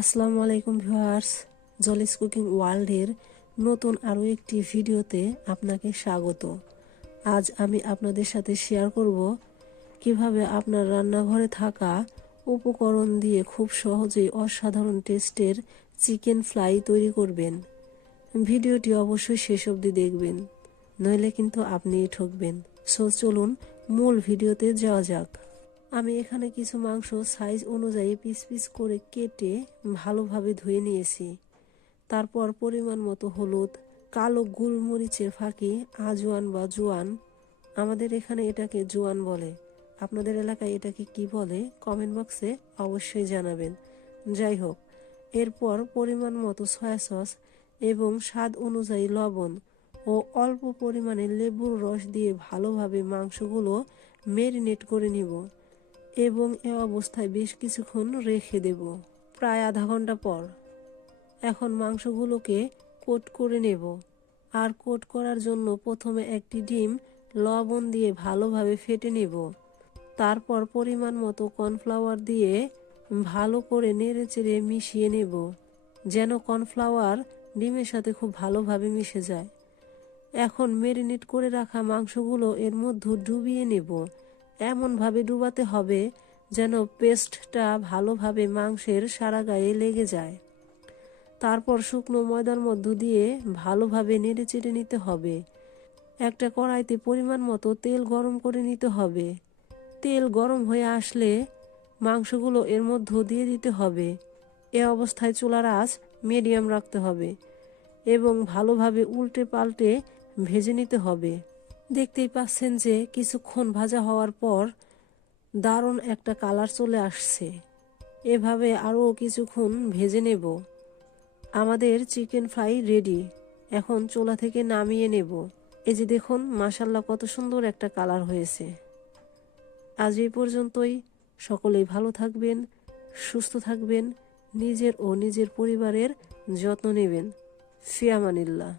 আসসালামু আলাইকুম viewers, জলিস cooking ওয়ার্ল্ডের নতুন আরও একটি ভিডিওতে আপনাকে স্বাগত। আজ আমি আপনাদের সাথে শেয়ার করব কিভাবে আপনার রান্নাঘরে থাকা উপকরণ দিয়ে খুব সহজেই অসাধারণ টেস্টের চিকেন ফ্রাই তৈরি করবেন। ভিডিওটি অবশ্যই শেষ অবধি দেখবেন, নইলে কিন্তু আপনিই ঠকবেন। সো চলুন মূল ভিডিওতে যাওয়া যাক। আমি এখানে কিছু মাংস সাইজ অনুযায়ী পিস পিস করে কেটে ভালোভাবে ধুয়ে নিয়েছি। তারপর পরিমাণ মতো হলুদ, কালো গোলমরিচের ফাঁকি, আজওয়ান বা জোয়ান, আমাদের এখানে এটাকে জোয়ান বলে, আপনাদের এলাকায় এটাকে কি বলে কমেন্ট বক্সে অবশ্যই জানাবেন। যাই হোক, এরপর পরিমাণ মতো সয়া সস এবং স্বাদ অনুযায়ী লবণ ও অল্প পরিমাণে লেবুর রস দিয়ে ভালোভাবে মাংসগুলো ম্যারিনেট করে নিব এবং এ অবস্থায় বেশ কিছুক্ষণ রেখে দেব, প্রায় আধা ঘন্টা পর। এখন মাংসগুলোকে কোট করে নেব। আর কোট করার জন্য প্রথমে একটি ডিম লবণ দিয়ে ভালোভাবে ফেটে নেব। তারপর পরিমাণ মতো কর্নফ্লাওয়ার দিয়ে ভালো করে নেড়েচেড়ে মিশিয়ে নেব, যেন কর্নফ্লাওয়ার ডিমের সাথে খুব ভালোভাবে মিশে যায়। এখন ম্যারিনেট করে রাখা মাংসগুলো এর মধ্যে ডুবিয়ে নেব। এমনভাবে ডুবাতে হবে যেন পেস্টটা ভালোভাবে মাংসের সারা গায়ে লেগে যায়। তারপর শুকনো ময়দার মধ্য দিয়ে ভালোভাবে নেড়েচেড়ে নিতে হবে। একটা কড়াইতে পরিমাণ মতো তেল গরম করে নিতে হবে। তেল গরম হয়ে আসলে মাংসগুলো এর মধ্যে দিয়ে দিতে হবে। এ অবস্থায় চুলার আঁচ মিডিয়াম রাখতে হবে এবং ভালোভাবে উল্টে পাল্টে ভেজে নিতে হবে। দেখতেই পাচ্ছেন যে কিছুক্ষণ ভাজা হওয়ার পর দারুণ একটা কালার চলে আসছে। এভাবে আরও কিছুক্ষণ ভেজে নেব। আমাদের চিকেন ফ্রাই রেডি। এখন চুলা থেকে নামিয়ে নেব। এই যে দেখুন, মাশাআল্লাহ কত সুন্দর একটা কালার হয়েছে। আজ এই পর্যন্তই। সকলেই ভালো থাকবেন, সুস্থ থাকবেন, নিজের ও নিজের পরিবারের যত্ন নেবেন। ফি আমানিল্লাহ।